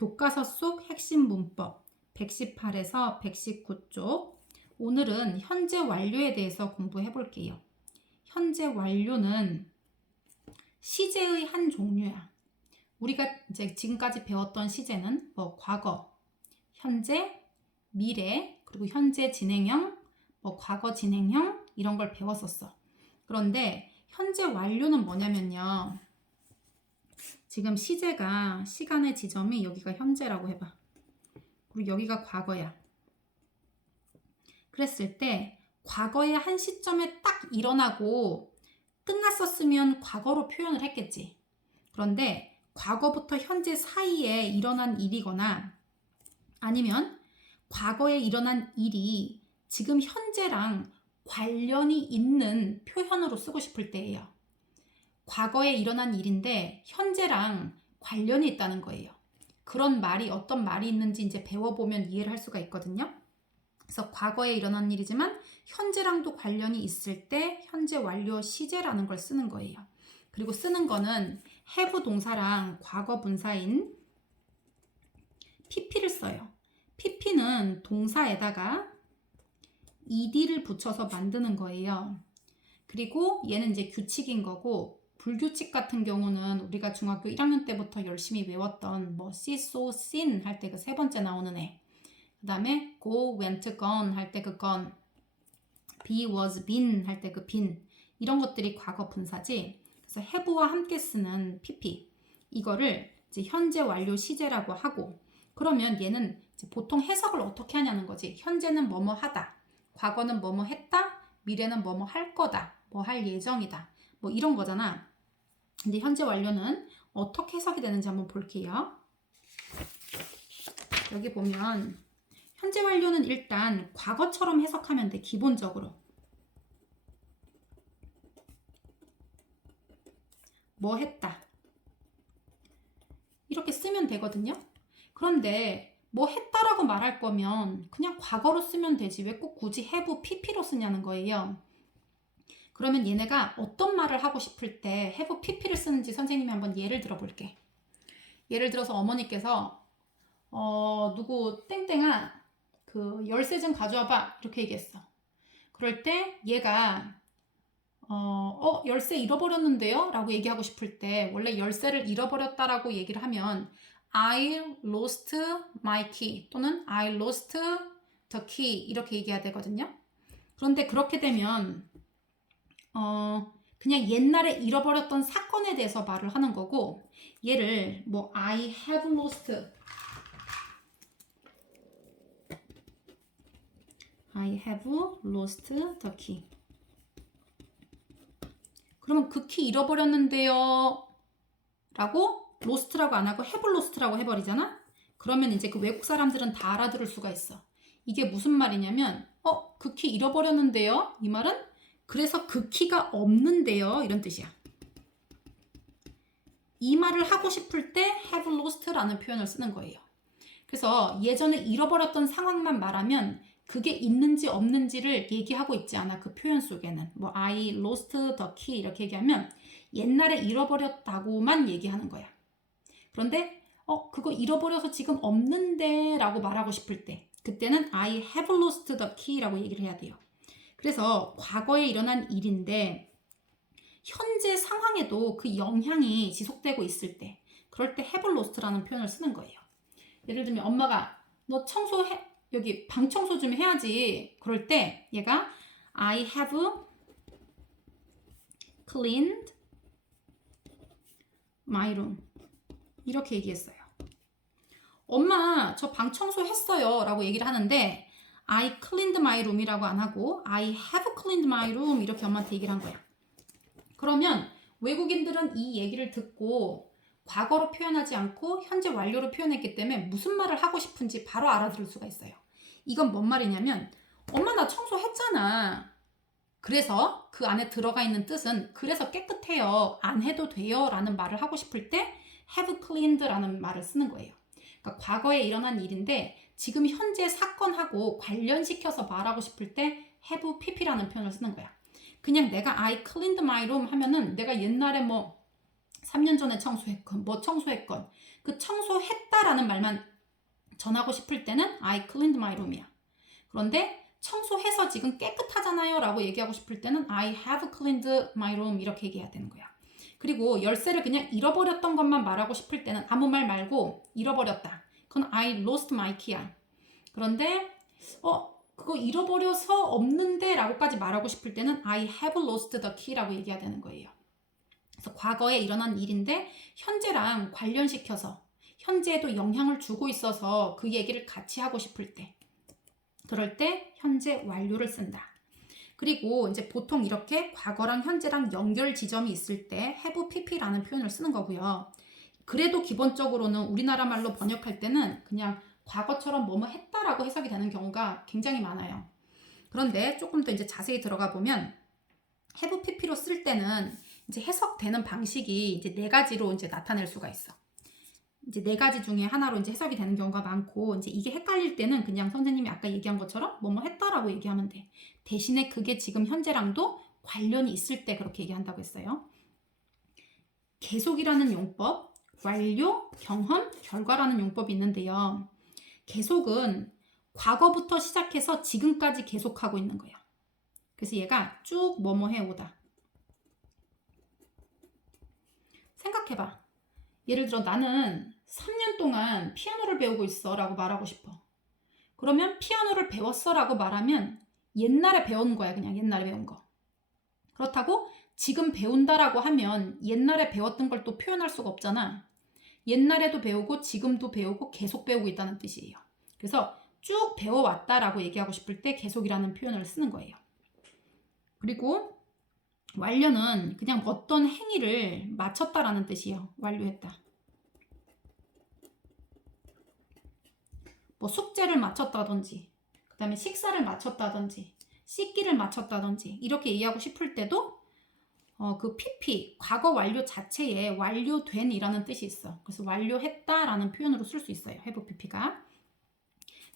교과서 속 핵심 문법 118에서 119쪽. 오늘은 현재 완료에 대해서 공부해 볼게요. 현재 완료는 시제의 한 종류야. 우리가 이제 지금까지 배웠던 시제는 뭐 과거, 현재, 미래, 그리고 현재 진행형, 뭐 과거 진행형 이런 걸 배웠었어. 그런데 현재 완료는 뭐냐면요. 지금 시제가 시간의 지점이 여기가 현재라고 해봐. 그리고 여기가 과거야. 그랬을 때 과거의 한 시점에 딱 일어나고 끝났었으면 과거로 표현을 했겠지. 그런데 과거부터 현재 사이에 일어난 일이거나 아니면 과거에 일어난 일이 지금 현재랑 관련이 있는 표현으로 쓰고 싶을 때예요. 과거에 일어난 일인데 현재랑 관련이 있다는 거예요. 그런 말이 어떤 말이 있는지 이제 배워보면 이해를 할 수가 있거든요. 그래서 과거에 일어난 일이지만 현재랑도 관련이 있을 때 현재 완료 시제라는 걸 쓰는 거예요. 그리고 쓰는 거는 have 동사랑 과거 분사인 pp를 써요. pp는 동사에다가 ed를 붙여서 만드는 거예요. 그리고 얘는 이제 규칙인 거고, 불규칙 같은 경우는 우리가 중학교 1학년 때부터 열심히 외웠던 뭐 see, saw, seen 할 때 그 세 번째 나오는 애, 그 다음에 go, went, gone 할 때 그 gone, be, was, been 할 때 그 been, 이런 것들이 과거 분사지. 그래서 have와 함께 쓰는 pp, 이거를 이제 현재 완료 시제라고 하고, 그러면 얘는 이제 보통 해석을 어떻게 하냐는 거지. 현재는 뭐뭐 하다, 과거는 뭐뭐 했다, 미래는 뭐뭐 할 거다, 뭐 할 예정이다, 뭐 이런 거잖아. 근데 현재 완료는 어떻게 해석이 되는지 한번 볼게요. 여기 보면 현재 완료는 일단 과거처럼 해석하면 돼. 기본적으로 뭐 했다 이렇게 쓰면 되거든요. 그런데 뭐 했다라고 말할 거면 그냥 과거로 쓰면 되지 왜 꼭 굳이 have, pp로 쓰냐는 거예요. 그러면 얘네가 어떤 말을 하고 싶을 때 have, pp를 쓰는지 선생님이 한번 예를 들어 볼게. 예를 들어서 어머니께서 누구 땡땡아 그 열쇠 좀 가져와봐 이렇게 얘기했어. 그럴 때 얘가 열쇠 잃어버렸는데요? 라고 얘기하고 싶을 때 원래 열쇠를 잃어버렸다라고 얘기를 하면 I lost my key 또는 I lost the key 이렇게 얘기해야 되거든요. 그런데 그렇게 되면 그냥 옛날에 잃어버렸던 사건에 대해서 말을 하는 거고, 얘를 뭐 I have lost the key. 그러면 그 키 잃어버렸는데요 라고 lost라고 안 하고 have lost라고 해버리잖아. 그러면 이제 그 외국 사람들은 다 알아들을 수가 있어. 이게 무슨 말이냐면 그 키 잃어버렸는데요, 이 말은 그래서 그 키가 없는데요 이런 뜻이야. 이 말을 하고 싶을 때 have lost라는 표현을 쓰는 거예요. 그래서 예전에 잃어버렸던 상황만 말하면 그게 있는지 없는지를 얘기하고 있지 않아. 그 표현 속에는 뭐 I lost the key 이렇게 얘기하면 옛날에 잃어버렸다고만 얘기하는 거야. 그런데 그거 잃어버려서 지금 없는데 라고 말하고 싶을 때 그때는 I have lost the key 라고 얘기를 해야 돼요. 그래서 과거에 일어난 일인데 현재 상황에도 그 영향이 지속되고 있을 때 그럴 때 have lost라는 표현을 쓰는 거예요. 예를 들면 엄마가 너 청소해, 여기 방 청소 좀 해야지. 그럴 때 얘가 I have cleaned my room 이렇게 얘기했어요. 엄마 저 방 청소했어요 라고 얘기를 하는데 I cleaned my room이라고 안 하고 I have cleaned my room 이렇게 엄마한테 얘기를 한 거야. 그러면 외국인들은 이 얘기를 듣고 과거로 표현하지 않고 현재 완료로 표현했기 때문에 무슨 말을 하고 싶은지 바로 알아들을 수가 있어요. 이건 뭔 말이냐면 엄마 나 청소했잖아. 그래서 그 안에 들어가 있는 뜻은 그래서 깨끗해요, 안 해도 돼요 라는 말을 하고 싶을 때 have cleaned 라는 말을 쓰는 거예요. 그러니까 과거에 일어난 일인데 지금 현재 사건하고 관련시켜서 말하고 싶을 때 have pp라는 표현을 쓰는 거야. 그냥 내가 I cleaned my room 하면은 내가 옛날에 뭐 3년 전에 청소했건 뭐 청소했건 그 청소했다 했다라는 말만 전하고 싶을 때는 I cleaned my room이야. 그런데 청소해서 지금 깨끗하잖아요 라고 얘기하고 싶을 때는 I have cleaned my room 이렇게 얘기해야 되는 거야. 그리고 열쇠를 그냥 잃어버렸던 것만 말하고 싶을 때는 아무 말 말고 잃어버렸다. 그건 I lost my key야. 그런데 그거 잃어버려서 없는데 라고까지 말하고 싶을 때는 I have lost the key 라고 얘기해야 되는 거예요. 그래서 과거에 일어난 일인데 현재랑 관련시켜서 현재에도 영향을 주고 있어서 그 얘기를 같이 하고 싶을 때 그럴 때 현재 완료를 쓴다. 그리고 이제 보통 이렇게 과거랑 현재랑 연결 지점이 있을 때 have pp라는 표현을 쓰는 거고요. 그래도 기본적으로는 우리나라 말로 번역할 때는 그냥 과거처럼 뭐뭐 했다라고 해석이 되는 경우가 굉장히 많아요. 그런데 조금 더 이제 자세히 들어가 보면 have pp로 쓸 때는 이제 해석되는 방식이 이제 4가지로 이제 나타낼 수가 있어. 이제 4가지 중에 하나로 이제 해석이 되는 경우가 많고, 이제 이게 헷갈릴 때는 그냥 선생님이 아까 얘기한 것처럼 뭐뭐 했다라고 얘기하면 돼. 대신에 그게 지금 현재랑도 관련이 있을 때 그렇게 얘기한다고 했어요. 계속이라는 용법, 완료, 경험, 결과라는 용법이 있는데요. 계속은 과거부터 시작해서 지금까지 계속하고 있는 거예요. 그래서 얘가 쭉 뭐뭐 해오다. 생각해봐. 예를 들어 나는 3년 동안 피아노를 배우고 있어 라고 말하고 싶어. 그러면 피아노를 배웠어 라고 말하면 옛날에 배운 거야. 그냥 옛날에 배운 거. 그렇다고 지금 배운다라고 하면 옛날에 배웠던 걸 또 표현할 수가 없잖아. 옛날에도 배우고 지금도 배우고 계속 배우고 있다는 뜻이에요. 그래서 쭉 배워왔다라고 얘기하고 싶을 때 계속이라는 표현을 쓰는 거예요. 그리고 완료는 그냥 어떤 행위를 마쳤다라는 뜻이에요. 완료했다. 뭐 숙제를 마쳤다든지, 그 다음에 식사를 마쳤다든지, 씻기를 마쳤다든지 이렇게 얘기하고 싶을 때도 그 pp, 과거 완료 자체에 완료된 이라는 뜻이 있어. 그래서 완료했다라는 표현으로 쓸 수 있어요. have pp가.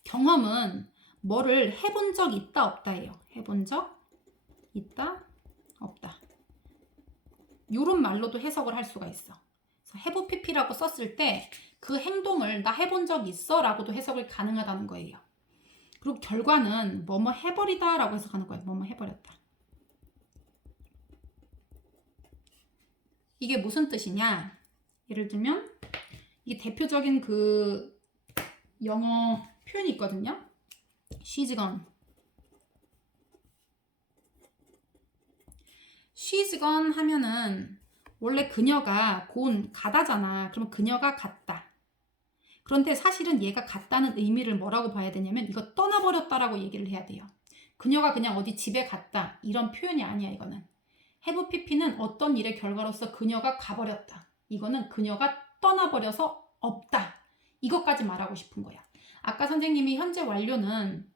경험은 뭐를 해본 적 있다 없다예요. 해본 적 있다 없다. 이런 말로도 해석을 할 수가 있어. 그래서 have pp라고 썼을 때 그 행동을 나 해본 적 있어 라고도 해석을 가능하다는 거예요. 그리고 결과는 뭐뭐 해버리다 라고 해석하는 거예요. 뭐뭐 해버렸다. 이게 무슨 뜻이냐? 예를 들면 이게 대표적인 그 영어 표현이 있거든요. She's gone. She's gone 하면은 원래 그녀가 gone 가다잖아. 그러면 그녀가 갔다. 그런데 사실은 얘가 갔다는 의미를 뭐라고 봐야 되냐면 이거 떠나버렸다라고 얘기를 해야 돼요. 그녀가 그냥 어디 집에 갔다 이런 표현이 아니야. 이거는 have pp는 어떤 일의 결과로서 그녀가 가버렸다. 이거는 그녀가 떠나버려서 없다. 이것까지 말하고 싶은 거야. 아까 선생님이 현재 완료는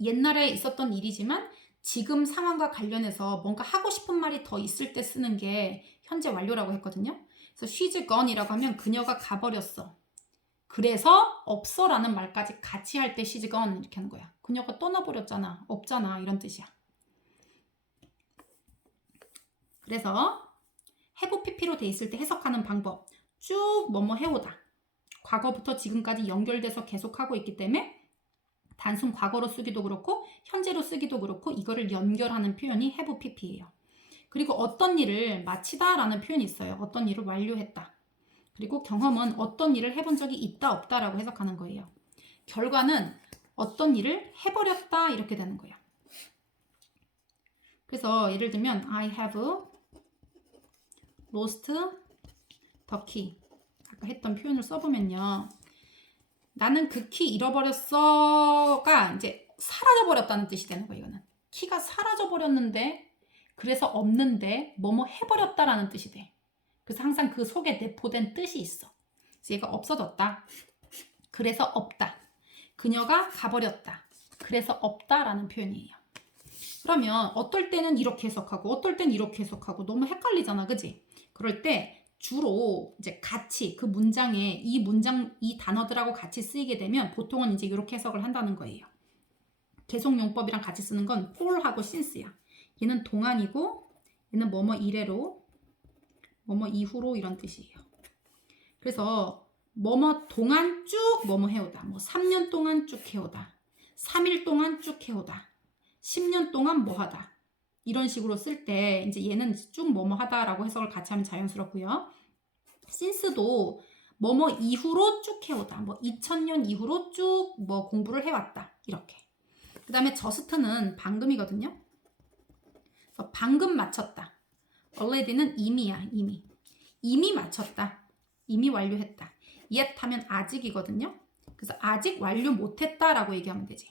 옛날에 있었던 일이지만 지금 상황과 관련해서 뭔가 하고 싶은 말이 더 있을 때 쓰는 게 현재 완료라고 했거든요. 그래서 she's gone이라고 하면 그녀가 가버렸어. 그래서 없어 라는 말까지 같이 할 때 she's gone 이렇게 하는 거야. 그녀가 떠나버렸잖아. 없잖아. 이런 뜻이야. 그래서 have pp로 돼 있을 때 해석하는 방법. 쭉 뭐뭐 해오다. 과거부터 지금까지 연결돼서 계속하고 있기 때문에 단순 과거로 쓰기도 그렇고 현재로 쓰기도 그렇고 이거를 연결하는 표현이 have pp예요. 그리고 어떤 일을 마치다 라는 표현이 있어요. 어떤 일을 완료했다. 그리고 경험은 어떤 일을 해본 적이 있다 없다 라고 해석하는 거예요. 결과는 어떤 일을 해버렸다 이렇게 되는 거예요. 그래서 예를 들면 I have lost the key. 아까 했던 표현을 써보면요. 나는 그 키 잃어버렸어가 이제 사라져버렸다는 뜻이 되는 거예요. 이거는 키가 사라져버렸는데 그래서 없는데 뭐뭐 해버렸다라는 뜻이 돼. 그래서 항상 그 속에 내포된 뜻이 있어. 그래서 얘가 없어졌다. 그래서 없다. 그녀가 가버렸다. 그래서 없다라는 표현이에요. 그러면 어떨 때는 이렇게 해석하고 어떨 때는 이렇게 해석하고 너무 헷갈리잖아. 그지? 그럴 때 주로 이제 같이 그 문장에 이 단어들하고 같이 쓰이게 되면 보통은 이제 이렇게 해석을 한다는 거예요. 계속용법이랑 같이 쓰는 건 for하고 since야. 얘는 동안이고 얘는 뭐뭐 이래로 뭐뭐 이후로 이런 뜻이에요. 그래서 뭐뭐 동안 쭉 뭐뭐 해오다. 뭐 3년 동안 쭉 해오다. 3일 동안 쭉 해오다. 10년 동안 뭐 하다. 이런 식으로 쓸 때 이제 얘는 쭉 뭐뭐 하다라고 해석을 같이 하면 자연스럽고요. since도 뭐뭐 이후로 쭉 해오다. 뭐 2000년 이후로 쭉 뭐 공부를 해왔다. 이렇게. 그 다음에 just는 방금이거든요. 그래서 방금 마쳤다. already는 이미야. 이미 마쳤다. 이미 완료했다. yet 하면 아직이거든요. 그래서 아직 완료 못했다라고 얘기하면 되지.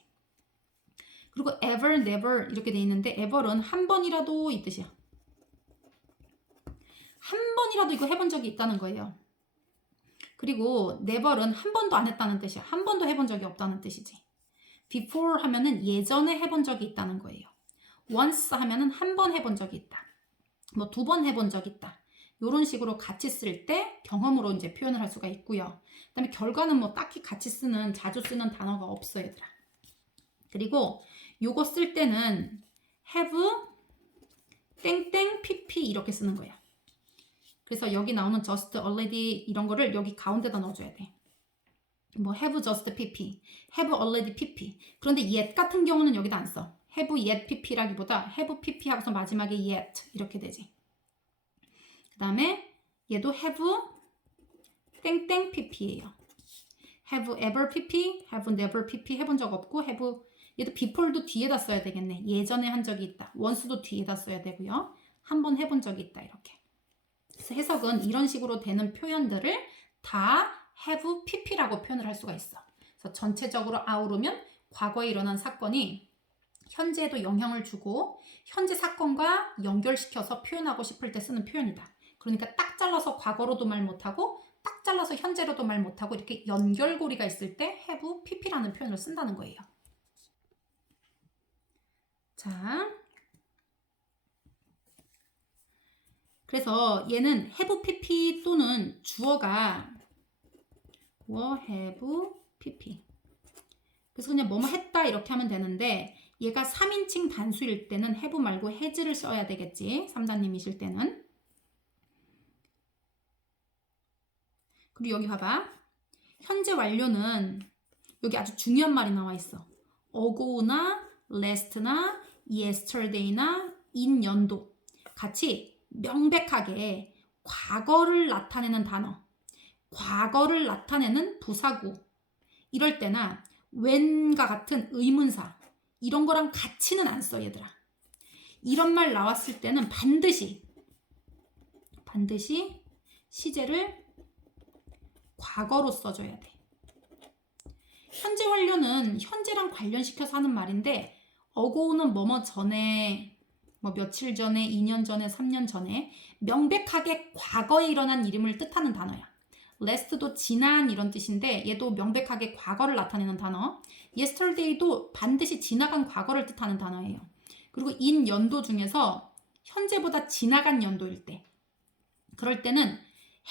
그리고 ever, never 이렇게 돼 있는데 ever은 한 번이라도 이 뜻이야. 한 번이라도 이거 해본 적이 있다는 거예요. 그리고 never은 한 번도 안 했다는 뜻이야. 한 번도 해본 적이 없다는 뜻이지. before 하면은 예전에 해본 적이 있다는 거예요. once 하면은 한 번 해본 적이 있다. 뭐 2번 해본 적이 있다. 이런 식으로 같이 쓸 때 경험으로 이제 표현을 할 수가 있고요. 그 다음에 결과는 뭐 딱히 같이 쓰는, 자주 쓰는 단어가 없어, 얘들아. 그리고 요거 쓸 때는 have 땡땡 pp 이렇게 쓰는 거야. 그래서 여기 나오는 just, already 이런 거를 여기 가운데다 넣어줘야 돼. 뭐 have just pp, have already pp. 그런데 yet 같은 경우는 여기다 안 써. have yet pp라기보다 have pp 하고서 마지막에 yet 이렇게 되지. 그 다음에 얘도 have 땡땡 pp예요. have ever pp, have never pp 해본 적 없고 have 얘도 before도 뒤에다 써야 되겠네. 예전에 한 적이 있다. once도 뒤에다 써야 되고요. 한 번 해본 적이 있다. 이렇게. 그래서 해석은 이런 식으로 되는 표현들을 다 have pp라고 표현을 할 수가 있어. 그래서 전체적으로 아우르면 과거에 일어난 사건이 현재에도 영향을 주고 현재 사건과 연결시켜서 표현하고 싶을 때 쓰는 표현이다. 그러니까 딱 잘라서 과거로도 말 못하고 딱 잘라서 현재로도 말 못하고 이렇게 연결고리가 있을 때 have pp라는 표현을 쓴다는 거예요. 자, 그래서 얘는 have pp 또는 주어가 have pp. 그래서 그냥 뭐뭐 했다 이렇게 하면 되는데 얘가 3인칭 단수일 때는 have 말고 has를 써야 되겠지. 3자님이실 때는. 그리고 여기 봐봐. 현재 완료는 여기 아주 중요한 말이 나와 있어. ago나 last나 yesterday나 in 연도 같이 명백하게 과거를 나타내는 단어, 과거를 나타내는 부사구 이럴 때나 when과 같은 의문사 이런 거랑 같이는 안 써, 얘들아. 이런 말 나왔을 때는 반드시 시제를 과거로 써줘야 돼. 현재 완료는 현재랑 관련시켜서 하는 말인데 ago는 뭐뭐 전에, 뭐 며칠 전에, 2년 전에, 3년 전에 명백하게 과거에 일어난 일임을 뜻하는 단어야. last도 지난 이런 뜻인데 얘도 명백하게 과거를 나타내는 단어. yesterday도 반드시 지나간 과거를 뜻하는 단어예요. 그리고 in 연도 중에서 현재보다 지나간 연도일 때 그럴 때는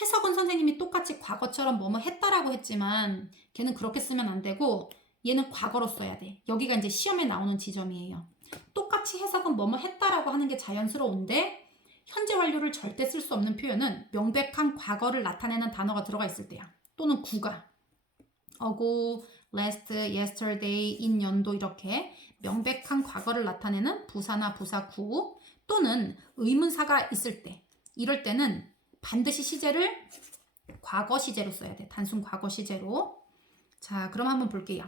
해석은 선생님이 똑같이 과거처럼 뭐뭐 했다라고 했지만 걔는 그렇게 쓰면 안 되고 얘는 과거로 써야 돼. 여기가 이제 시험에 나오는 지점이에요. 똑같이 해석은 뭐뭐 했다라고 하는 게 자연스러운데 현재 완료를 절대 쓸 수 없는 표현은 명백한 과거를 나타내는 단어가 들어가 있을 때야. 또는 구가 ago, last, yesterday, in 연도 이렇게 명백한 과거를 나타내는 부사나 부사구 또는 의문사가 있을 때 이럴 때는 반드시 시제를 과거 시제로 써야 돼. 단순 과거 시제로. 자, 그럼 한번 볼게요.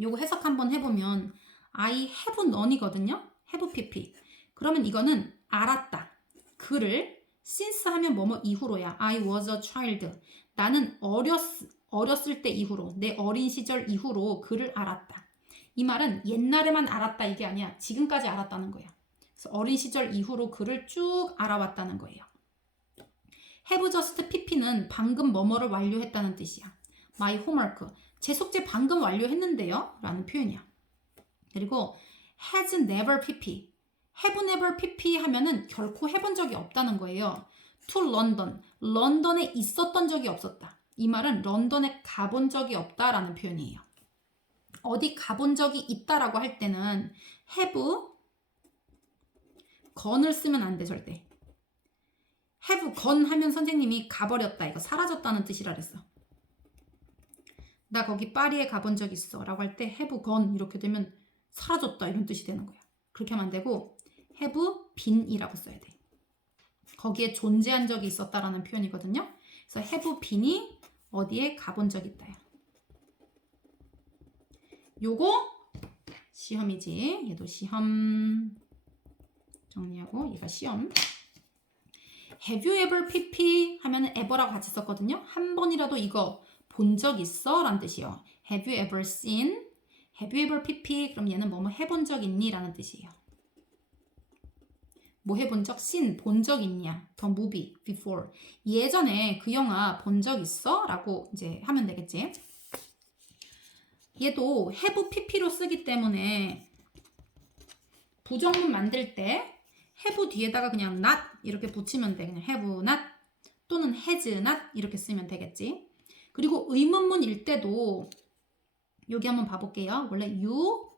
요거 해석 한번 해보면 I have none이거든요. have pp. 그러면 이거는 알았다. 그를 since 하면 뭐뭐 이후로야. I was a child. 나는 어렸을 때 이후로, 내 어린 시절 이후로 그를 알았다. 이 말은 옛날에만 알았다 이게 아니야. 지금까지 알았다는 거야. 그래서 어린 시절 이후로 그를 쭉 알아왔다는 거예요. have just pp는 방금 뭐뭐를 완료했다는 뜻이야. my homework. 제 숙제 방금 완료했는데요. 라는 표현이야. 그리고 has never pp. have never pp 하면은 결코 해본 적이 없다는 거예요. to London. 런던에 있었던 적이 없었다. 이 말은 런던에 가본 적이 없다라는 표현이에요. 어디 가본 적이 있다라고 할 때는 have, gone을 쓰면 안 돼, 절대. have gone 하면 선생님이 가버렸다. 이거 사라졌다는 뜻이라 그랬어. 나 거기 파리에 가본 적 있어 라고 할 때 have gone 이렇게 되면 사라졌다 이런 뜻이 되는 거야. 그렇게 하면 안 되고 have been이라고 써야 돼. 거기에 존재한 적이 있었다라는 표현이거든요. 그래서 have been이 어디에 가본 적 있다요. 요거 시험이지. 얘도 시험 정리하고 얘가 시험. Have you ever pp 하면은 ever라고 같이 썼거든요. 한 번이라도 이거 본 적 있어? 라는 뜻이에요. Have you ever seen? Have you ever pp? 그럼 얘는 뭐뭐 해본 적 있니? 라는 뜻이에요. 뭐 해본 적? seen, 본 적 있냐? The movie, before. 예전에 그 영화 본 적 있어? 라고 이제 하면 되겠지. 얘도 have pp로 쓰기 때문에 부정문 만들 때 have 뒤에다가 그냥 not 이렇게 붙이면 돼. 그냥 have not 또는 has not 이렇게 쓰면 되겠지. 그리고 의문문일 때도 여기 한번 봐볼게요. 원래 you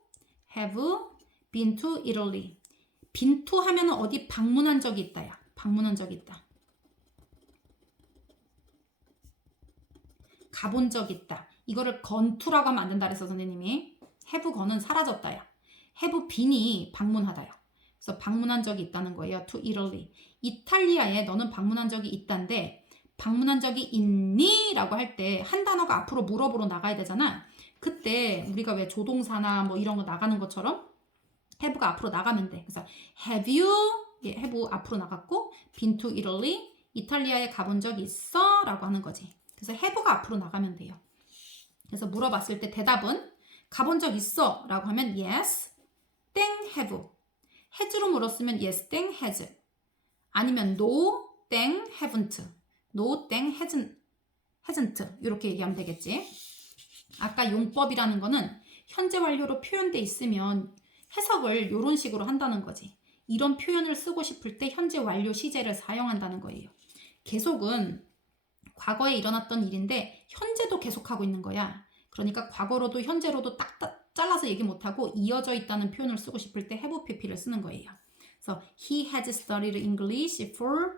have been to Italy. been to 하면은 어디 방문한 적이 있다야. 방문한 적이 있다. 가본 적 있다. 이거를 gone to라고 하면 안 된다 그랬어 선생님이. have gone은 사라졌다야. have been이 방문하다요. 그래서 방문한 적이 있다는 거예요. to Italy. 이탈리아에 너는 방문한 적이 있단데 방문한 적이 있니? 라고 할 때 한 단어가 앞으로 물어보러 나가야 되잖아. 그때 우리가 왜 조동사나 뭐 이런 거 나가는 것처럼 have가 앞으로 나가면 돼. 그래서 have you? 예, have 앞으로 나갔고 been to Italy? 이탈리아에 가본 적이 있어? 라고 하는 거지. 그래서 have가 앞으로 나가면 돼요. 그래서 물어봤을 때 대답은 가본 적 있어? 라고 하면 yes, 땡 have. has로 물었으면 yes, 땡 has. 아니면 no, 땡 haven't. no, 땡 hasn't. 이렇게 얘기하면 되겠지. 아까 용법이라는 거는 현재 완료로 표현돼 있으면 해석을 이런 식으로 한다는 거지. 이런 표현을 쓰고 싶을 때 현재 완료 시제를 사용한다는 거예요. 계속은 과거에 일어났던 일인데 현재도 계속하고 있는 거야. 그러니까 과거로도 현재로도 딱 잘라서 얘기 못하고 이어져 있다는 표현을 쓰고 싶을 때 have pp를 쓰는 거예요. 그래서 he has studied English for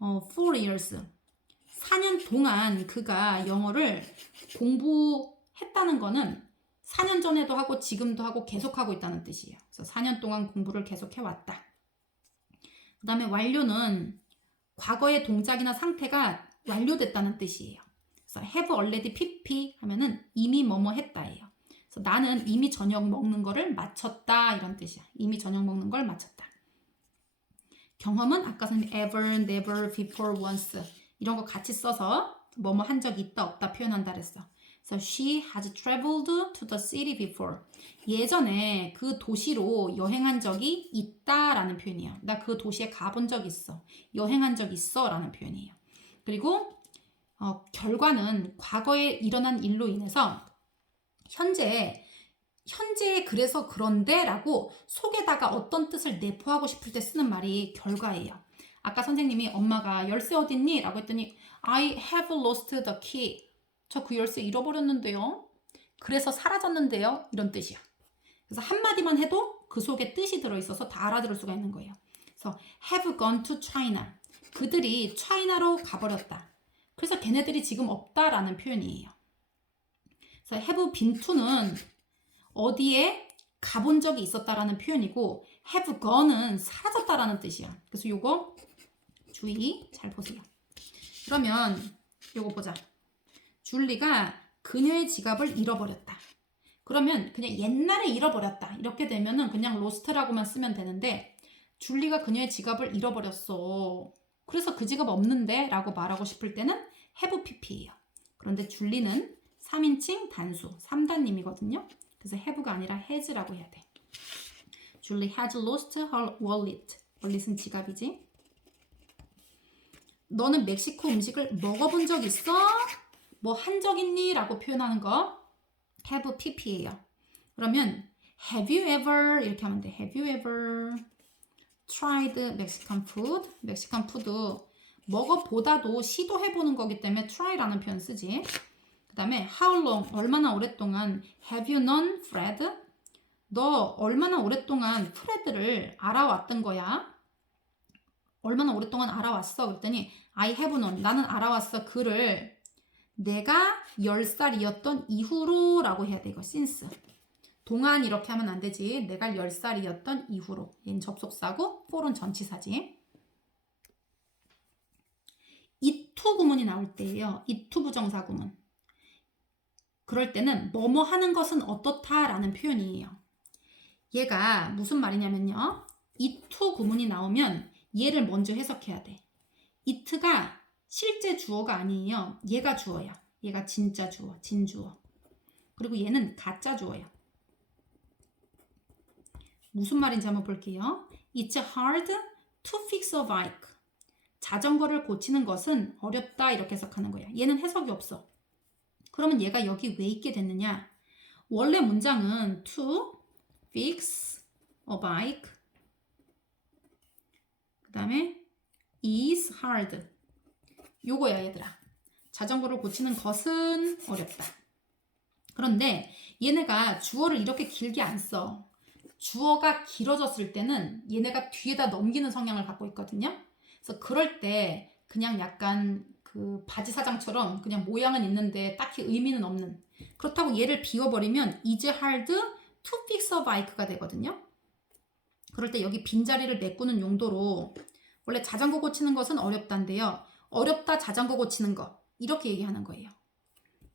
4 years. 4년 동안 그가 영어를 공부했다는 거는 4년 전에도 하고 지금도 하고 계속하고 있다는 뜻이에요. 그래서 4년 동안 공부를 계속해왔다. 그 다음에 완료는 과거의 동작이나 상태가 완료됐다는 뜻이에요. 그래서 have already pp 하면은 이미 뭐뭐 했다예요. 그래서 나는 이미 저녁 먹는 거를 마쳤다 이런 뜻이야. 이미 저녁 먹는 걸 마쳤다. 경험은 아까 선생님 ever, never, before, once 이런 거 같이 써서 뭐뭐 한 적이 있다 없다 표현한다 그랬어. 그래서 she has traveled to the city before. 예전에 그 도시로 여행한 적이 있다라는 표현이에요. 나 그 도시에 가본 적 있어. 여행한 적 있어 라는 표현이에요. 그리고 결과는 과거에 일어난 일로 인해서 현재 그래서 그런데 라고 속에다가 어떤 뜻을 내포하고 싶을 때 쓰는 말이 결과예요. 아까 선생님이 엄마가 열쇠 어딨니? 라고 했더니 I have lost the key. 저 그 열쇠 잃어버렸는데요. 그래서 사라졌는데요. 이런 뜻이야. 그래서 한마디만 해도 그 속에 뜻이 들어있어서 다 알아들을 수가 있는 거예요. 그래서 have gone to China. 그들이 차이나로 가버렸다. 그래서 걔네들이 지금 없다라는 표현이에요. 그래서 have been to는 어디에 가본 적이 있었다라는 표현이고 have gone은 사라졌다라는 뜻이야. 그래서 요거 주의 잘 보세요. 그러면 요거 보자. 줄리가 그녀의 지갑을 잃어버렸다. 그러면 그냥 옛날에 잃어버렸다. 이렇게 되면은 그냥 lost라고만 쓰면 되는데 줄리가 그녀의 지갑을 잃어버렸어. 그래서 그 지갑 없는데 라고 말하고 싶을 때는 have pp예요. 그런데 줄리는 3인칭 단수 3단님이거든요. 그래서 have가 아니라 has라고 해야 돼. Julie has lost her wallet. wallet은 지갑이지. 너는 멕시코 음식을 먹어본 적 있어? 뭐 한 적 있니? 라고 표현하는 거 have pp예요. 그러면 have you ever 이렇게 하면 돼. Have you ever tried Mexican food? 멕시칸 푸드 먹어보다도 시도해보는 거기 때문에 try라는 표현 쓰지. 그 다음에 how long 얼마나 오랫동안 have you known Fred? 너 얼마나 오랫동안 프레드를 알아왔던 거야? 얼마나 오랫동안 알아왔어? 그랬더니 I have known. 나는 알아왔어. 그를 내가 10살이었던 이후로 라고 해야 돼. 이거 since. 동안 이렇게 하면 안 되지. 내가 10살이었던 이후로. 얘는 접속사고 for은 전치사지. it to 구문이 나올 때예요. it to 부정사 구문. 그럴 때는 뭐뭐 하는 것은 어떻다 라는 표현이에요. 얘가 무슨 말이냐면요. it to 구문이 나오면 얘를 먼저 해석해야 돼. it가 실제 주어가 아니에요. 얘가 주어야. 얘가 진짜 주어, 진주어. 그리고 얘는 가짜 주어야. 무슨 말인지 한번 볼게요. It's hard to fix a bike. 자전거를 고치는 것은 어렵다 이렇게 해석하는 거야. 얘는 해석이 없어. 그러면 얘가 여기 왜 있게 됐느냐? 원래 문장은 to fix a bike 그 다음에 is hard 요거야 얘들아. 자전거를 고치는 것은 어렵다. 그런데 얘네가 주어를 이렇게 길게 안 써. 주어가 길어졌을 때는 얘네가 뒤에다 넘기는 성향을 갖고 있거든요. 그래서 그럴 때 그냥 약간 그 바지 사장처럼 그냥 모양은 있는데 딱히 의미는 없는. 그렇다고 얘를 비워버리면 is hard to fix a bike가 되거든요. 그럴 때 여기 빈자리를 메꾸는 용도로 원래 자전거 고치는 것은 어렵다인데요. 어렵다 자전거 고치는 것 이렇게 얘기하는 거예요.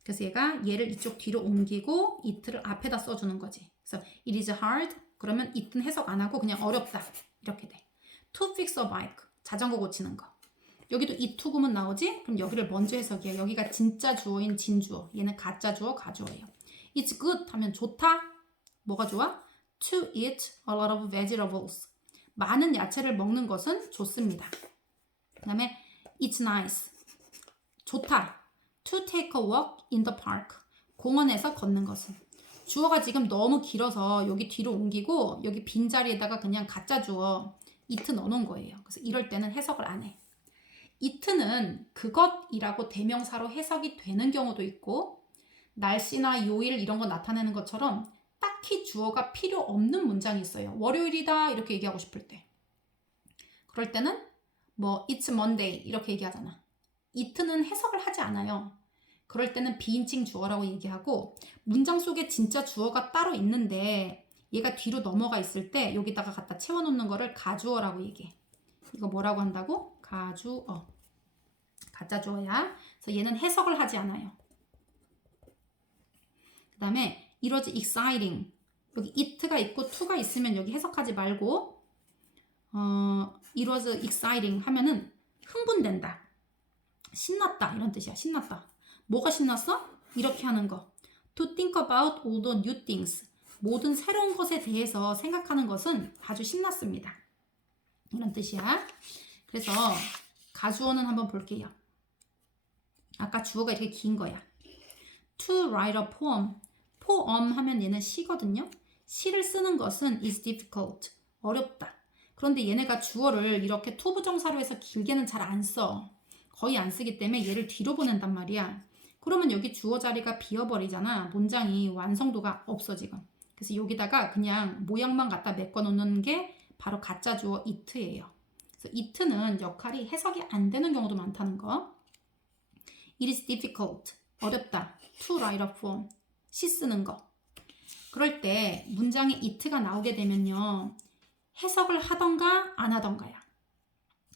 그래서 얘가 얘를 이쪽 뒤로 옮기고 it를 앞에다 써주는 거지. 그래서 it is hard 그러면 it는 해석 안 하고 그냥 어렵다 이렇게 돼. to fix a bike 자전거 고치는 거. 여기도 it to 구문 나오지? 그럼 여기를 먼저 해석이야. 여기가 진짜 주어인 진주어. 얘는 가짜 주어 가주어예요. It's good 하면 좋다. 뭐가 좋아? To eat a lot of vegetables. 많은 야채를 먹는 것은 좋습니다. 그 다음에 It's nice. 좋다. To take a walk in the park. 공원에서 걷는 것은. 주어가 지금 너무 길어서 여기 뒤로 옮기고 여기 빈자리에다가 그냥 가짜 주어 it 넣어놓은 거예요. 그래서 이럴 때는 해석을 안 해. it는 그것이라고 대명사로 해석이 되는 경우도 있고 날씨나 요일 이런 거 나타내는 것처럼 딱히 주어가 필요 없는 문장이 있어요. 월요일이다 이렇게 얘기하고 싶을 때. 그럴 때는 뭐 it's Monday 이렇게 얘기하잖아. it는 해석을 하지 않아요. 그럴 때는 비인칭 주어라고 얘기하고 문장 속에 진짜 주어가 따로 있는데 얘가 뒤로 넘어가 있을 때 여기다가 갖다 채워놓는 거를 가주어라고 얘기해. 이거 뭐라고 한다고? 가주어. 가짜 주어야. 그래서 얘는 해석을 하지 않아요. 그 다음에 it was exciting. 여기 it가 있고 to가 있으면 여기 해석하지 말고 it was exciting 하면은 흥분된다. 신났다 이런 뜻이야. 신났다. 뭐가 신났어? 이렇게 하는 거. To think about all the new things. 모든 새로운 것에 대해서 생각하는 것은 아주 신났습니다. 이런 뜻이야. 그래서 가주어는 한번 볼게요. 아까 주어가 이렇게 긴 거야. To write a poem. poem 하면 얘는 시거든요. 시를 쓰는 것은 is difficult. 어렵다. 그런데 얘네가 주어를 이렇게 to 부정사로 해서 길게는 잘 안 써. 거의 안 쓰기 때문에 얘를 뒤로 보낸단 말이야. 그러면 여기 주어 자리가 비어버리잖아. 문장이 완성도가 없어 지금. 그래서 여기다가 그냥 모양만 갖다 메꿔 놓는 게 바로 가짜 주어 it예요. 그래서 it는 역할이 해석이 안 되는 경우도 많다는 거. It is difficult. 어렵다. To write a poem. 시 쓰는 거. 그럴 때 문장에 it가 나오게 되면요. 해석을 하던가 안 하던가야.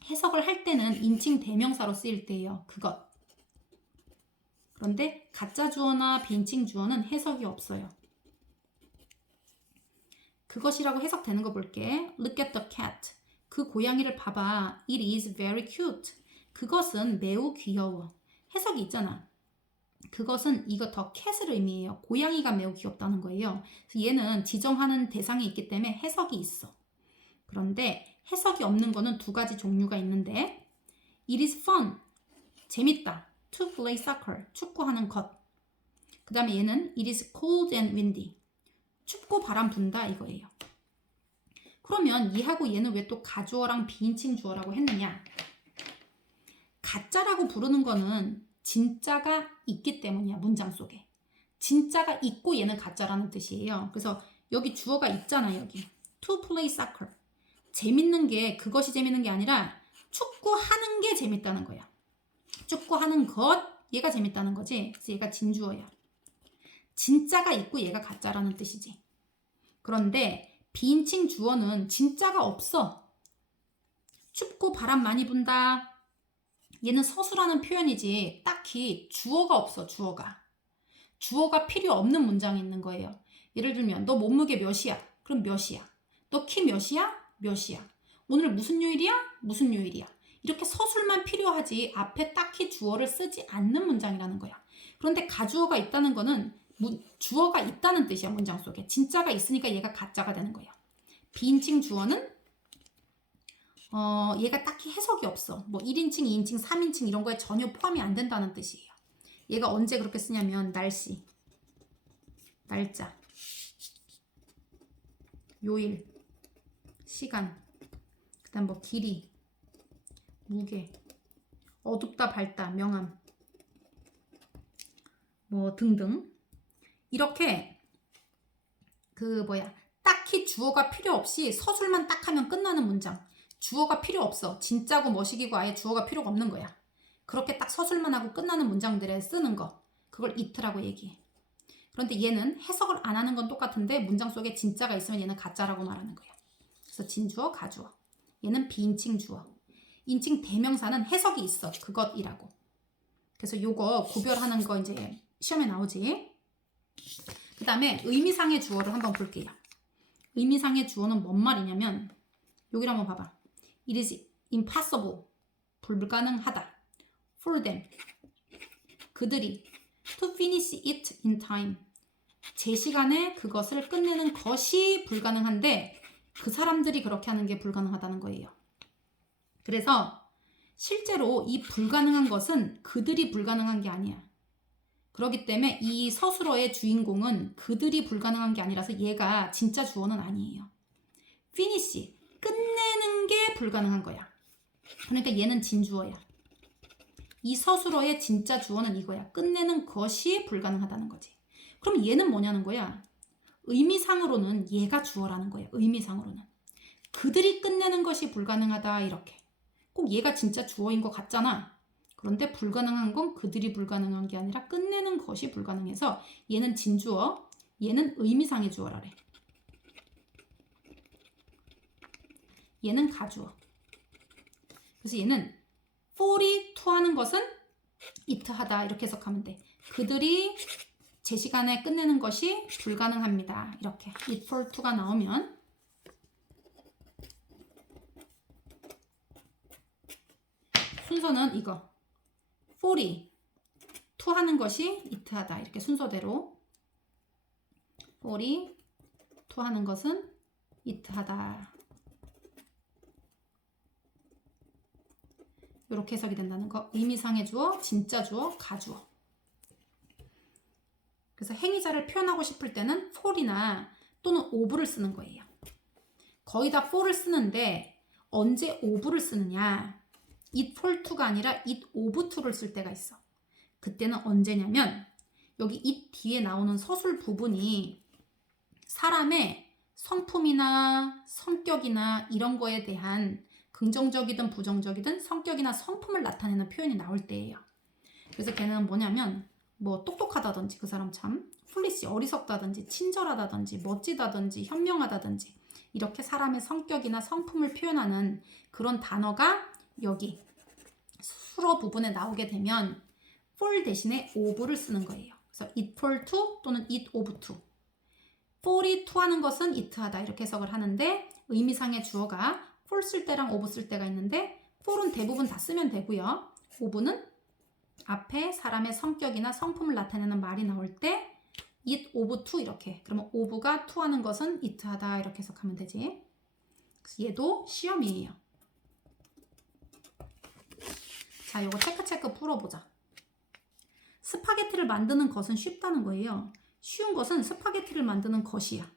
해석을 할 때는 인칭 대명사로 쓰일 때예요. 그것. 그런데 가짜 주어나 비인칭 주어는 해석이 없어요. 그것이라고 해석되는 거 볼게. Look at the cat. 그 고양이를 봐봐. It is very cute. 그것은 매우 귀여워. 해석이 있잖아. 그것은 이거 더 cat을 의미해요. 고양이가 매우 귀엽다는 거예요. 그래서 얘는 지정하는 대상이 있기 때문에 해석이 있어. 그런데 해석이 없는 거는 두 가지 종류가 있는데 It is fun. 재밌다. To play soccer. 축구하는 것. 그 다음에 얘는 It is cold and windy. 춥고 바람 분다 이거예요. 그러면 얘하고 얘는 왜 또 가주어랑 비인칭 주어라고 했느냐? 가짜라고 부르는 거는 진짜가 있기 때문이야. 문장 속에. 진짜가 있고 얘는 가짜라는 뜻이에요. 그래서 여기 주어가 있잖아. 여기. To play soccer. 재밌는 게 그것이 재밌는 게 아니라 축구하는 게 재밌다는 거야. 축구하는 것, 얘가 재밌다는 거지. 그래서 얘가 진주어야. 진짜가 있고 얘가 가짜라는 뜻이지. 그런데 비인칭 주어는 진짜가 없어. 춥고 바람 많이 분다. 얘는 서술하는 표현이지 딱히 주어가 없어. 주어가 필요 없는 문장이 있는 거예요. 예를 들면 너 몸무게 몇이야? 그럼 몇이야? 너 키 몇이야? 몇이야? 오늘 무슨 요일이야? 무슨 요일이야? 이렇게 서술만 필요하지 앞에 딱히 주어를 쓰지 않는 문장이라는 거야. 그런데 가주어가 있다는 거는 주어가 있다는 뜻이야. 문장 속에. 진짜가 있으니까 얘가 가짜가 되는 거야. 비인칭 주어는 얘가 딱히 해석이 없어. 뭐 1인칭, 2인칭, 3인칭 이런 거에 전혀 포함이 안 된다는 뜻이에요. 얘가 언제 그렇게 쓰냐면 날씨, 날짜, 요일, 시간, 그 다음 뭐 길이, 무게, 어둡다, 밝다, 명암, 뭐 등등 이렇게 딱히 주어가 필요 없이 서술만 딱 하면 끝나는 문장. 주어가 필요 없어. 진짜고 머시기고 아예 주어가 필요가 없는 거야. 그렇게 딱 서술만 하고 끝나는 문장들에 쓰는 거. 그걸 it라고 얘기해. 그런데 얘는 해석을 안 하는 건 똑같은데 문장 속에 진짜가 있으면 얘는 가짜라고 말하는 거야. 그래서 진주어, 가주어. 얘는 비인칭 주어. 인칭 대명사는 해석이 있어. 그것이라고. 그래서 요거 구별하는 거 이제 시험에 나오지. 그 다음에 의미상의 주어를 한번 볼게요. 의미상의 주어는 뭔 말이냐면 여기를 한번 봐봐. It is impossible. 불가능하다. For them. 그들이 to finish it in time. 제 시간에 그것을 끝내는 것이 불가능한데 그 사람들이 그렇게 하는 게 불가능하다는 거예요. 그래서 실제로 이 불가능한 것은 그들이 불가능한 게 아니야. 그렇기 때문에 이 서술어의 주인공은 그들이 불가능한 게 아니라서 얘가 진짜 주어는 아니에요. finish, 끝내는 게 불가능한 거야. 그러니까 얘는 진주어야. 이 서술어의 진짜 주어는 이거야. 끝내는 것이 불가능하다는 거지. 그럼 얘는 뭐냐는 거야. 의미상으로는 얘가 주어라는 거야. 의미상으로는. 그들이 끝내는 것이 불가능하다 이렇게. 꼭 얘가 진짜 주어인 것 같잖아. 그런데 불가능한 건 그들이 불가능한 게 아니라 끝내는 것이 불가능해서 얘는 진주어, 얘는 의미상의 주어라래. 얘는 가주어. 그래서 얘는 for이 to 하는 것은 it 하다 이렇게 해석하면 돼. 그들이 제 시간에 끝내는 것이 불가능합니다. 이렇게 it for to가 나오면 순서는 이거. for이 to 하는 것이 it 하다. 이렇게 순서대로 for이 to 하는 것은 it 하다. 이렇게 해석이 된다는 거. 의미상의 주어, 진짜 주어, 가주어. 그래서 행위자를 표현하고 싶을 때는 for이나 또는 of를 쓰는 거예요. 거의 다 for를 쓰는데 언제 of를 쓰느냐. it for to가 아니라 it of to를 쓸 때가 있어. 그때는 언제냐면 여기 it 뒤에 나오는 서술 부분이 사람의 성품이나 성격이나 이런 거에 대한 긍정적이든 부정적이든 성격이나 성품을 나타내는 표현이 나올 때예요. 그래서 걔는 뭐냐면 뭐 똑똑하다든지 그 사람 참 foolish 어리석다든지 친절하다든지 멋지다든지 현명하다든지 이렇게 사람의 성격이나 성품을 표현하는 그런 단어가 여기 수로 부분에 나오게 되면 for 대신에 of를 쓰는 거예요. 그래서 it for to 또는 it of to. for이 to 하는 것은 it 하다 이렇게 해석을 하는데 의미상의 주어가 for 쓸 때랑 of 쓸 때가 있는데 for은 대부분 다 쓰면 되고요. of는 앞에 사람의 성격이나 성품을 나타내는 말이 나올 때 it of to 이렇게. 그러면 of가 to 하는 것은 it 하다 이렇게 해석하면 되지. 그래서 얘도 시험이에요. 자, 요거 체크 풀어보자. 스파게티를 만드는 것은 쉽다는 거예요. 쉬운 것은 스파게티를 만드는 것이야.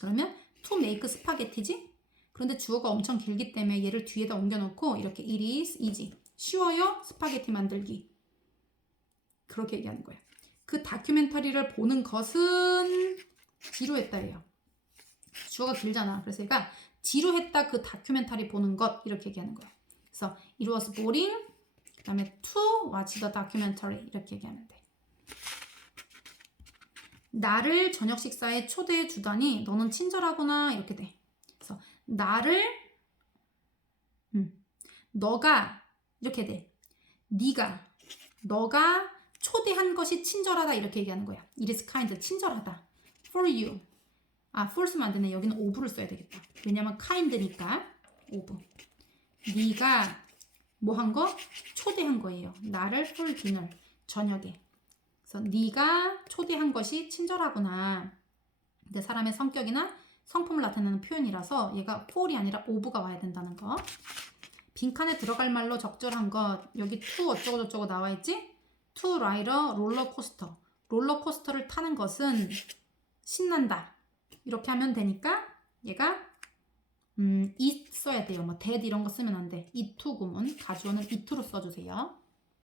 그러면 to make 스파게티지? 그런데 주어가 엄청 길기 때문에 얘를 뒤에다 옮겨놓고 이렇게 it is easy. 쉬워요? 스파게티 만들기. 그렇게 얘기하는 거야. 그 다큐멘터리를 보는 것은 지루했다예요. 주어가 길잖아. 그래서 얘가 지루했다 그 다큐멘터리 보는 것 이렇게 얘기하는 거야. 그래서 it was boring. 그 다음에 to watch the documentary 이렇게 얘기하면 돼. 나를 저녁 식사에 초대해 주다니 너는 친절하구나 이렇게 돼. 그래서 나를 너가 이렇게 돼. 너가 초대한 것이 친절하다 이렇게 얘기하는 거야. It is kind 친절하다. For you. for 쓰면 안 되네. 여기는 of를 써야 되겠다. 왜냐면 kind니까 of. 네가 뭐 한 거? 초대한 거예요. 나를 for dinner. 저녁에. 그래서 네가 초대한 것이 친절하구나. 근데 사람의 성격이나 성품을 나타내는 표현이라서 얘가 for이 아니라 of가 와야 된다는 거. 빈칸에 들어갈 말로 적절한 것. 여기 to 어쩌고저쩌고 나와 있지? To ride a 롤러코스터. 롤러코스터를 타는 것은 신난다. 이렇게 하면 되니까 얘가 it 써야 돼요. 뭐 that 이런 거 쓰면 안 돼. it to 구문. 가주어는 it로 써주세요.